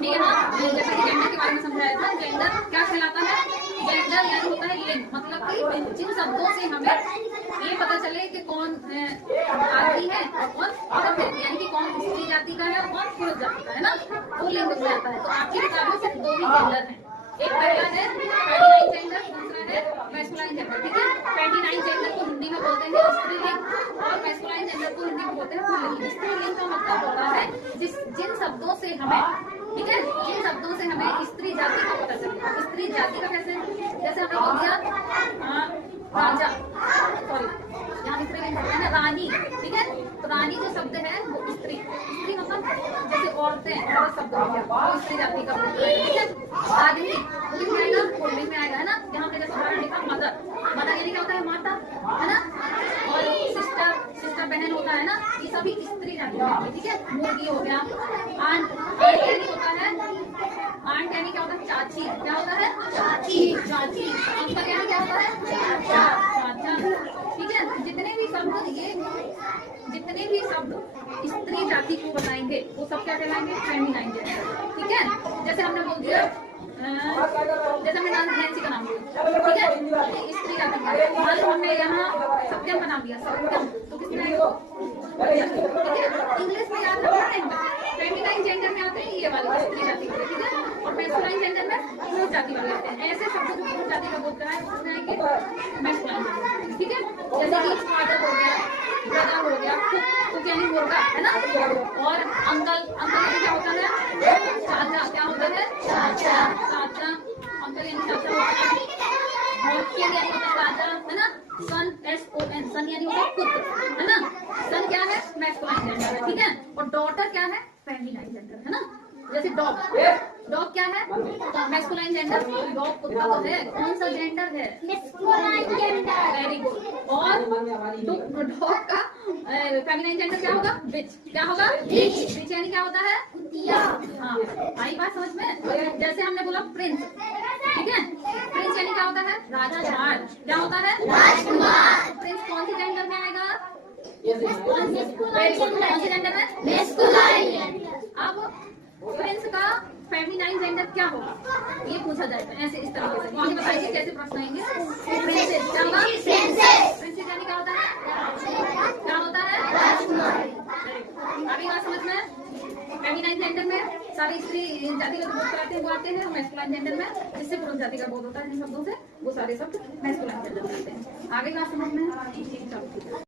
हमने यहाँ जैसे कि जेंडर के बारे में समझाया था। जेंडर क्या कहलाता है? जेंडर यानी होता है लिंग, मतलब कि जिन शब्दों से हमें ये पता चले कि कौन आदमी है और कौन औरत है, यानी कि कौन स्त्री जाति का है और कौन पुरुष जाति का है ना, वो लिंग कहलाता है। तो आपकी किताब में सिर्फ 2 ही जेंडर है, एक पहला है फेमिनाइन जेंडर, दूसरा है मैस्कुलाइन जेंडर। ठीक है, फेमिनाइन जेंडर को हिंदी में बोलते हैं स्त्रीलिंग और मैस्कुलाइन जेंडर को हिंदी में बोलते हैं पुल्लिंग। स्त्रीलिंग का मतलब होता है जिन शब्दों से हमें, ठीक है, जिन शब्दों से हमें स्त्री जाति का पता चले। स्त्री जाति का कैसे, जैसे हमने बोल दिया राजा, सॉरी यहाँ स्त्रीलिंग होता है ना रानी, ठीक है, तो रानी जो शब्द है वो स्त्री, स्त्री मतलब जैसे औरतें, औरत शब्द हो गया वो स्त्री जाति का बोलते हैं। ठीक है, आदमी किसमें आएगा? पुल्लिंग में आएगा, है ना। यहाँ पे जैसे उदाहरण लिखा मदर, मदर यानी क्या होता है? माता, है ना। और सिस्टर, सिस्टर बहन होता है ना, ये सभी स्त्री जाति में। ठीक है, मुर्गी हो गया, आंट, आंट यानी होता है, आंट यानी क्या होता है? चाची, क्या होता है? चाची, चाची। अंकल यानी क्या होता है? चाचा, चाचा। ठीक है, जितने भी शब्द ये, जितने भी शब्द स्त्री जाति को बताएंगे वो सब क्या कहलाएंगे? Feminine gender. ठीक है, जैसे हमने बोल दिया जैसे हमने नैन्सी का नाम लिया, ठीक है, स्त्री जाति का। मान लो हमने यहाँ सत्यम का नाम लिया, सत्यम, तो किसमें आएगा? ठीक है, इंग्लिश में याद रखना है, फेमिनाइन जेंडर में आते हैं ये वाले स्त्री जाति वाले, ठीक है, और मैस्कुलाइन जेंडर में पुरुष जाति वाले आते हैं। ऐसे शब्द जो पुरुष जाति का बोलता है उसमें आएंगे मैस्कुलाइन जेंडर। ठीक है, जैसे कि फादर हो गया, ब्रदर हो गया, कुक यानी मुर्गा, है ना, और अंकल, अंकल यानी क्या होता है? चाचा, क्या होता है? चाचा, चाचा, अंकल यानी चाचा होता है। और किंग यानी होता है राजा, है ना। सन, SON, सन यानी होता है पुत्र, है ना। सन क्या है? मैस्कुलाइन जेंडर है, ठीक है, और डॉटर क्या है? फेमिनाइन जेंडर, है ना। जैसे डॉग, डॉग क्या है? मैस्कुलाइन जेंडर, डॉग कुत्ता तो है, कौन सा जेंडर है? Masculine gender, very good. और डॉग का फेमिनाइन जेंडर क्या होगा? बिच, क्या होगा? बिच, बिच यानी क्या होता है? कुतिया। हाँ, आई बात समझ में। जैसे हमने बोला प्रिंस, ठीक है, प्रिंस यानी क्या होता है? राजकुमार, क्या होता है? राजकुमार। प्रिंस कौन सी जेंडर में आएगा? कौन सी जेंडर में? मैस्कुलाइन। अब प्रिंस का फेमिनाइन जेंडर क्या होगा? ये पूछा जाएगा ऐसे, इस तरीके से। मुझे बताइए कैसे प्रश्न आएंगे। प्रिंसेस क्या होगा? प्रिंसेस यानी क्या होता है? क्या होता है? राजकुमारी। अभी बात समझ में। फेमिनाइन जेंडर में सारी स्त्री जाति का जो बोध कराते हैं वो आते हैं, मैस्कुलाइन जेंडर में जिससे पुरुष जाति का बोध होता है जिन शब्दों से, वो सारे शब्द मैस्कुलाइन जेंडर में आते हैं। आगे बात समझ में।